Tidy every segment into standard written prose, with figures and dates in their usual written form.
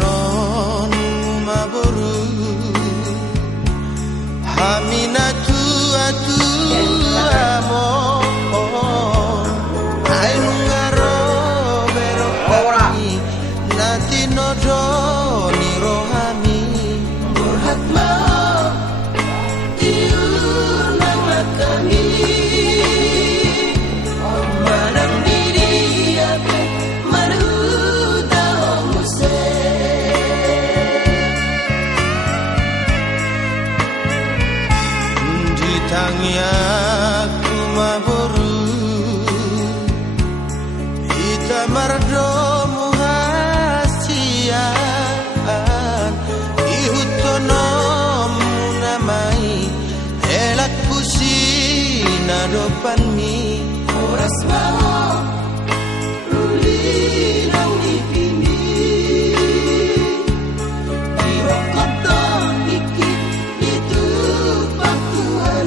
non maboru haminatu atu amo ainu ngaro berokani nanti nodo ni rohami burhatma diunang kami manang diri ape maruda muse ditangi aku maboru ita mardomu hasian ihutonom namai elak pusina dopan mi oras mau ulirang ipini dihokoton dikit itu paktuan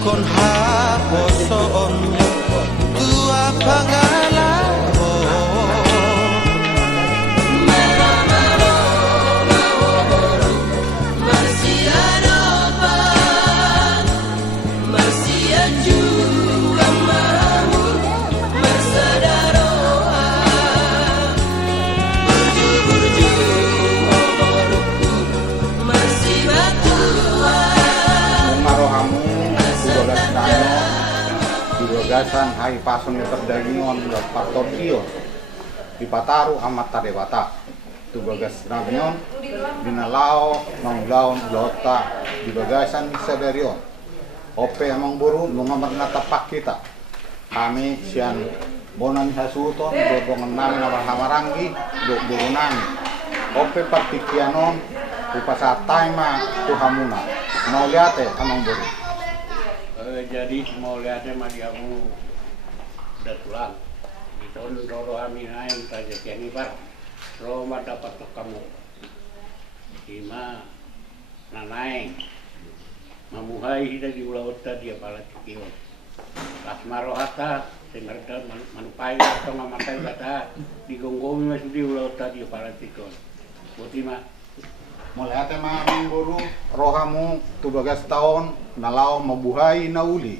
kon haposo on tua pangalaho maramaro mawoboru marsiadopan marsiaju amamu marsadaroa burju-burju oboruku marsibatua marohamu Gagasan hai pason perdagingon dapat Tokyo di Pataru amat tadewata tu bagas nabion binalao manglaon lota di bagasan sadarion ope amang buru lungamar natapak kita kami sian bonan hasuton bobongan nami nawar hamarangi do burunan ope partikianon upasatay ma tuhamuna mau liate amang buru. Jadi mau lihatnya mah dia mau udah pulang di tahun doro aminain saja yang ibar Roma dapat kamu lima nanai mamuhai hida di ulau dia pala tikion pas marohata sengerda manupai atau ngamatai kata digonggongi masih di ulau dia pala tikion butima mulai ate maming guru rohamu tu bagas tahun nalau mabuhay na uli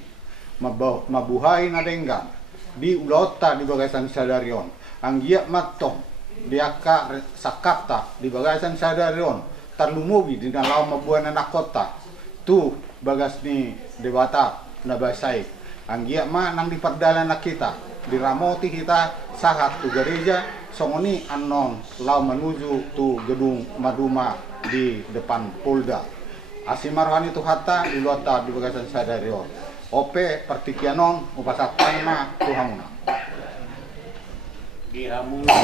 mabuhay na denggan di ulota di bagasan sadarion ang giyak matong diaka sakata di bagasan sadarion tarlumugi di nalau mabuhay na nakota tu bagas ni debata na basay ang giyak ma nang dipadala na kita diramoti kita sahat tu gereja songoni anon lau menuju tu gedung Maduma di depan Polda. Asimarwani tu hatta di lota di bagasan sadario. Ope partikianon upasatan na tuhamuna. Di hamuna.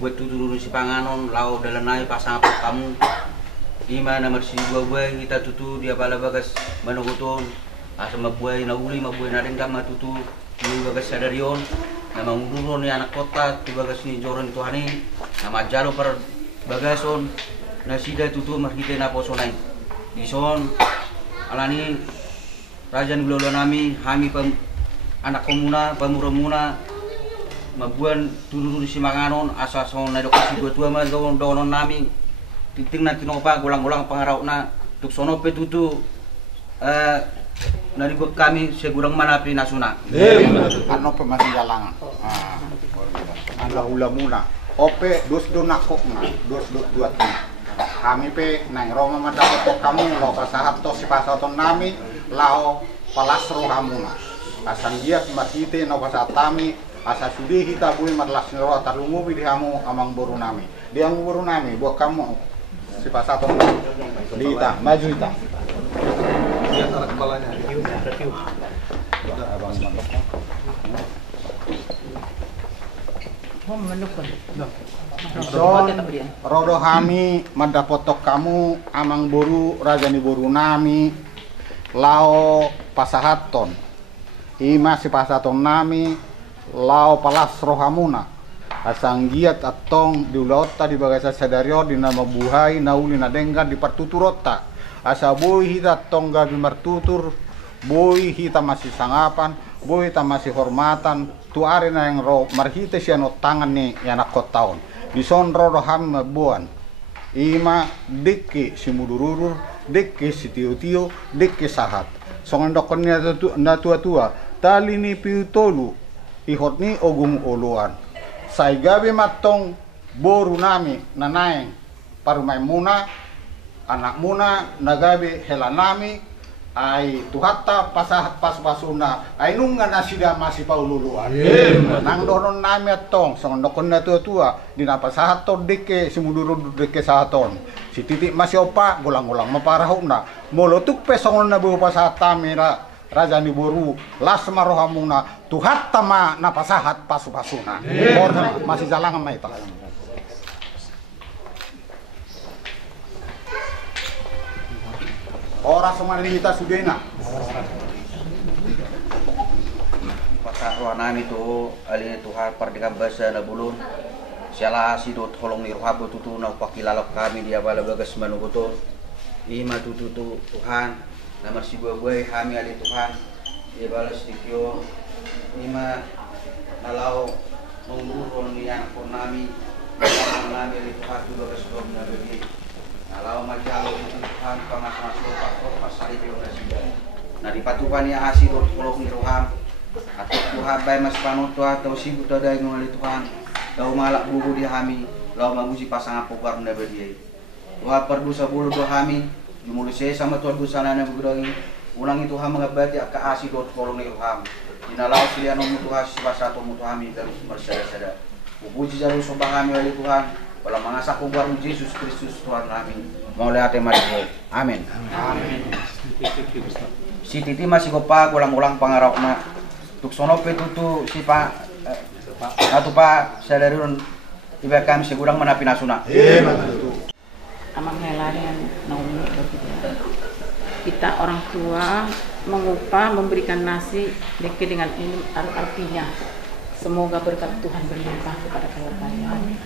Buat tu dulu si panganon lau dalanai pasang apa kamu ima nomor si buah kita tutu dia bala bagas manoguton asa mabuai na uli mabuai na dengam tutu ni bagas sadarion nama munduron ni anak kota tu bagas ni joron tuhani nama jalo per bagason na sida tutu markite na posonai dison alani rajan bulan nami hami anak komuna pamura-muna mabuan dulu si manganon asa son na dokasi dua mah donon nami titing na tinopa gulang-gulang pangarau na tuk sono petutu nari buat kami segurang mana pri nasuna ano pemasih galangan anda hula muna ope dos do nakok na dos do duat kami pe nang Roma madapat kamu lo pasahat to si pasaton nami lao palasro hamuna asang giat marhite no pasatami asa sudi hita bui marlas nero tarungu di hamu amang boru nami dia boru nami buat kamu si pasaton lita maju ita Lihat anak kepalanya. abang mantap Son, rodo hami madapotok kamu amang boru rajani boru nami lao pasahaton ima si pasahaton nami lao palas rohamuna asang giat atong diulota di bagasa sadario di nama buhai nauli nadengga di partuturota asa boy hita tong gabi martutur boy hita masih sangapan boy hita masih hormatan tu arena yang ro marhite siano tangan nih yang nak taon di son rodo ham buan ima deke si mudururur deke si tio deke sahat songan dokonnya tua tali ni piutolu ihot ni ogung oluan sai gabe matong boru nami nanaeng parumai muna anak muna nagabe helanami ai tuhatta pasahat pas-pasuna ai nunga nasida masih paululuan nang donon nami atong songon dokon na tua dina pasahat to deke simuduru deke sahaton si titik masih opa golang-golang maparahuna molotuk pe songon na bu pasahat tamira raja ni boru las marohamuna tuhatta ma na pasahat pasu-pasuna masih jalangan maita orang semua kita sudena. Pasak ruanan itu alih Tuhan perdekam bahasa na bulun. Siala sidot holong ni rohabo tutu na pakilalap kami dia bala bagas manugoto. Ima tutu Tuhan namar si buai kami alih Tuhan. Dia balas dikyo ima nalau mengurun ni anak nami. Nami alih Tuhan tu bagas dom na bagi. Kalau macam Tuhan pengas-mas lupa pasari biologis. Nah di patuhan ya asih tolong niruham. Atau Tuhan baik mas panut atau sibuk ada yang mengalih Tuhan. Kau malak buku di hami. Kau magusi pasang apa baru ndak berdiai. Tuhan perdosa bulu doa hami. Jumul saya sama Tuhan dosa nana begitu. Ulang itu ham mengabati ke asih tolong niruham. Dinalau silian Tuhan sifat satu mutu hami terus bersada-sada. Puji jalur sobah hami oleh Tuhan. Kalau mengasah kuburan Yesus Kristus Tuhan kami mulai hati mari amin si titi masih kopa ulang-ulang pangarapna tuk sonope tutu si pak atau pak sadarun iba kami segudang menapi nasuna amang heladen naumi kita orang tua mengupah memberikan nasi deke dengan ini artinya semoga berkat Tuhan berlimpah kepada kalian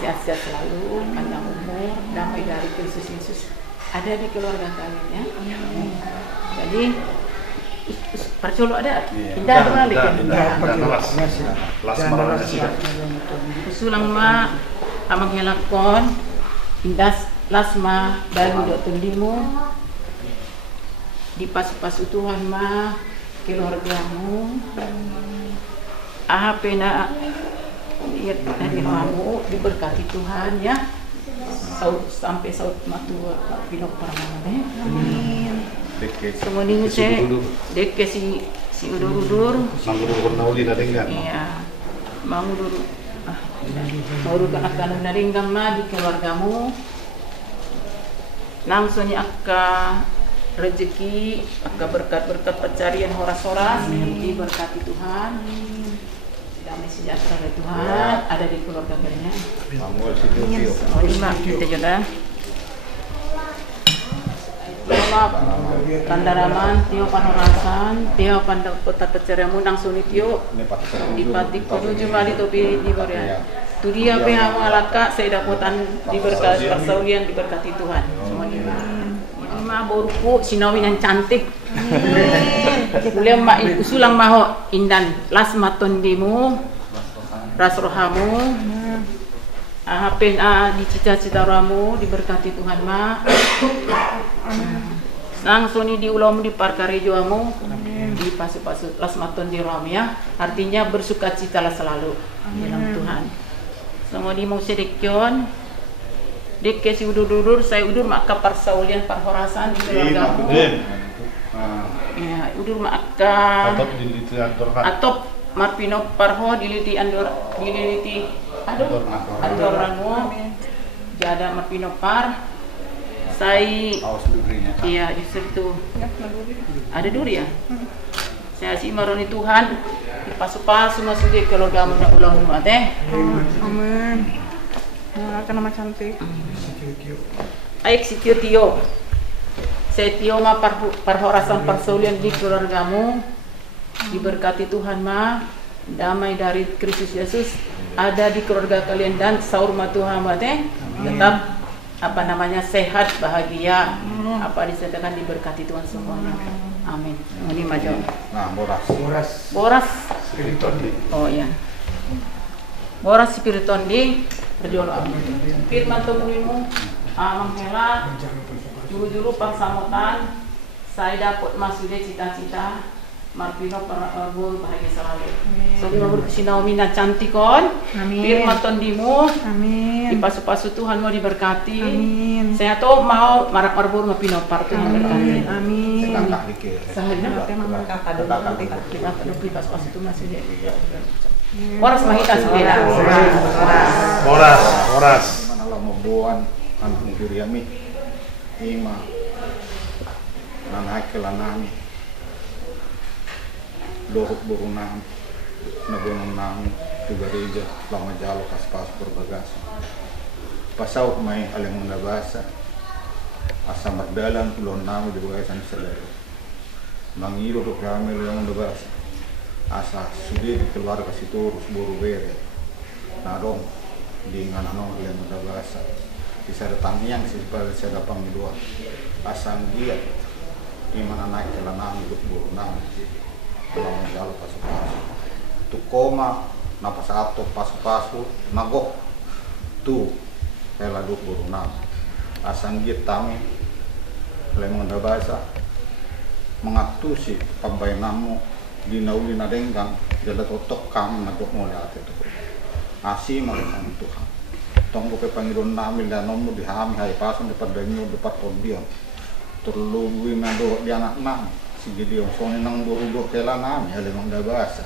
sehat-sehat selalu, panjang umur, damai dari Kristus Yesus ada di keluarga kalian ya. Jadi percolo ada, indah balik ya. Usulang ma amang helakon, indah lasma baru dok tundimu, di pas-pas Tuhan ma keluargamu, pena lihat dari kamu diberkati Tuhan ya sampai saut matua pinok paramane amin semua ini saya deke si udur Mangudur nauli na dengan. iya mangudur kan akan naringgang ma di keluargamu langsung akka rezeki akka berkat pencarian horas-horas diberkati Tuhan damai sejahtera dari Tuhan ada di keluarga kalian. Amin. Lima kita jodoh. Maaf, Kandaraman, Tio Panorasan, Tio Pandang Kota Pencarian Mundang Suni Tio, Dipatik Kudu Jumali Topi di Korea. Tu dia pihak mengalaka saya dapotan diberkati persaulian diberkati Tuhan. Semuanya. Lima boruku Sinawi yang cantik. Beliau mak usulang maho indan lasmaton dimu rasrohamu ahapen di cita-cita ramu diberkati Tuhan ma langsung di ulam di parkarejoamu di pasu-pasu lasmaton di ram ya artinya bersukacitalah selalu dalam Tuhan semua di mau sedekyon dik ke si udur saya udur maka persaulian perhorasan di keluarga. Ya, udur maka Atau diliti antorkan. atop marpino parho diliti andor rango jada marpino par saya Awas durinya. iya justru itu ada duri ya saya si maroni Tuhan pas-pas semua sudah keluarga mana ulang rumah teh Amin. Akan nama cantik. aik si Tio saya Tio ma perhorasan persaulian di keluargamu diberkati Tuhan ma damai dari Kristus Yesus ada di keluarga kalian dan saur ma Tuhan ma teh tetap apa namanya sehat bahagia apa disertakan diberkati Tuhan semuanya amin ini maju Nah, boras oh iya boras spiriton di berjodoh firman Tuhanmu amang hela dulu pangsamutan saya dapat masuk cita-cita marpino perbul bahagia selalu so di mabur Naomi na cantikon Amin. firman tondimu Amin. di pasu-pasu Tuhan mau diberkati Amin. saya tuh mau marak marbur mapino partu berkati Amin. kakak dikit. sahanya Kakak kita di pas-pas itu masih dia boras mahita sepeda Boras. Mana lah membuan anak diriami ima nanai kelanami dohuk burunam nagunung nami tugarija lama jalo kaspas berbagasa pasau mai aleng mendabasa asa mardalan ulon nami di bagasan selero mangiru do kami yang mendabasa asa sudah dikeluar ke situ urus buru bere nadong di ngananong yang mendabasa bisa datang yang pada saya dapat dua asang dia di mana naik ke lanang hidup burunang kalau menjauh pasu-pasu tu koma napas satu pasu-pasu nagok tu hela duk burunang asang dia tami lemong dabasa mengatusi pambainamu di nauli nadenggang jala totok kami nagok mulai ate tu asi malam Tuhan tonggo pe Panginoon namin na nomo di hami hay pason di padanyo di patodion terluwi na do di anak nang si Gideon soni nang burudo kela nami ale mang dabasa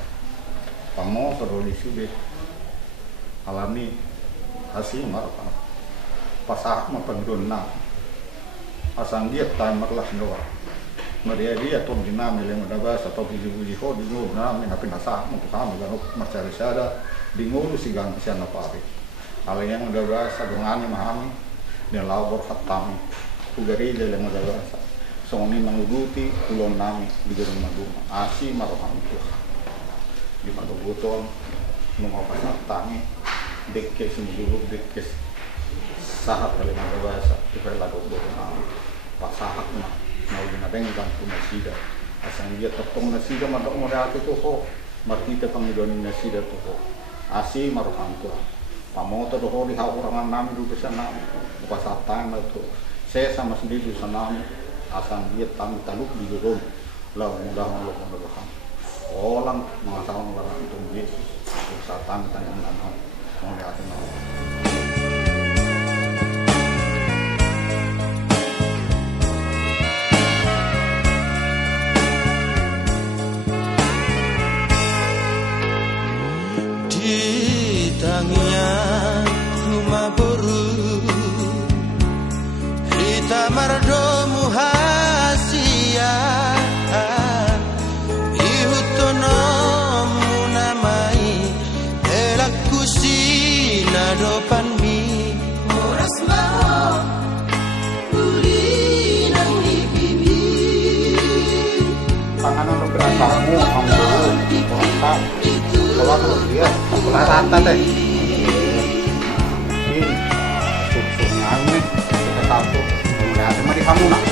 pamo teruli sude alami hasimar pasah ma Panginoon na asang dia timer lah doa Maria dia tong dinami le mang dabasa to buji ho di no nami na pinasa mo kami gano macari sada di ngulu sigang siya na pare ala yang udah bahasa dongani mahami dan labor khatami ugari dalam udah bahasa soni manguduti ulon nami di gerung maduma asi maroham Tuhan di madugutong nung pasatami dekke sumugulub dekke sahat dalam udah bahasa ibarat lagu nami pasahat na mau dinadengkan pumasida asang dia tepung nasida madok modal itu ho martita pangidoni nasida to ho asi maroham Tuhan pamoto doho di haurangan nami dulu sana pasatan itu saya sama sendiri di sana asal dia tamu taluk di gerung lah mudah mudahan orang mengasal orang untuk Yesus pasatan tanya anak mau lihat Tangian rumah boru Rita mardomu hasia Ihutonomu namai Elaku sinadopanmi Moras mau Ulinang di bibir panganan beratamu ambil kotak kalau terus dia sebelah rata teh ini susunya ini satu kemudian ada di kamu nak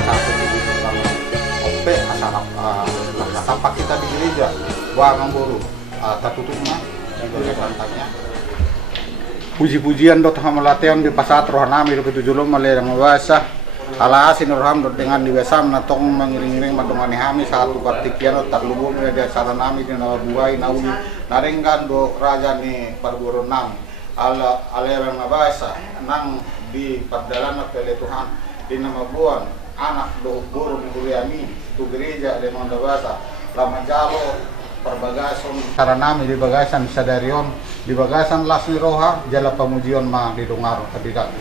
satu sama ope asal apa kita di gereja buang buru tertutupnya juga santaknya puji-pujian dot hamalation di pasat rohanami do ketujulum malerang bahasa ala asin roham dot dengan diwasam natong mengiring-iring madongani hami satu partikian tak lubung ada saran nami di nawa buai nauli narenggan do raja ni parburu nam ala alerang bahasa nang di perjalanan pele Tuhan di nama buan anak do burung kuriami tu gereja le mondabasa lama jalo perbagason karanami di bagasan sadarion di bagasan lasni roha jala pamujion ma di dongar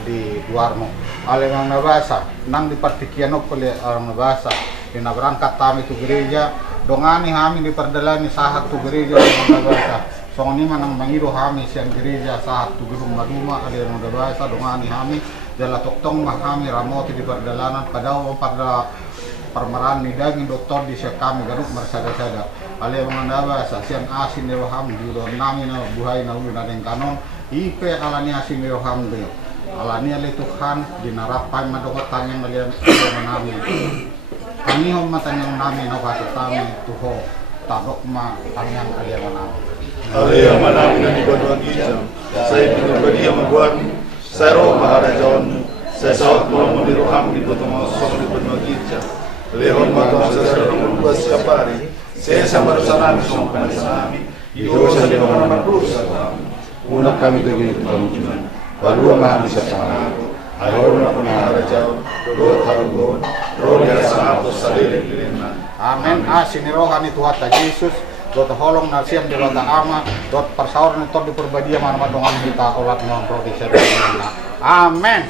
di duarno ale mondabasa nang di partikiano pele orang nabasa di berangkat kami tu gereja dongani kami di perdalani sahat tu gereja di mondabasa songoni manang mangido kami siang gereja saat tu gedung maduma ada yang udah bahasa dongani kami jala toktong mah kami ramoti di perdalanan pada permeran ni daging doktor di siang kami garuk mersada-sada ale yang udah bahasa siang asin dewa kami judo nami na buhay na ulu na deng kanon ipe alani asin dewa kami deo alani ale Tuhan dinarapan madokot tanyang alian nami kami hom matanyang nami na kasutami tuho tabok ma tanyang alian nami Alea manami na ibadwa gijam, saya pinabadi ang magwan, saya roh maharajon, saya sawat mo mo ni roham ni botong sok ni ibadwa gijam. Lehon matong sa sarong lugas kapari, saya sama sanami sa panasanami, ito sa lehon naman rusa kami. Una kami gagawin ito kamujunan, walua mahami sa pangato, ayaw na po maharajon, roh tarugon, roh niya sa ato sa lilim na. Amen. Sinirohan ni Tuhan Yesus. Dot holong na siyang dewata ama, dot persauran itu di perbadia mana madongan kita olat non prodi. Amen.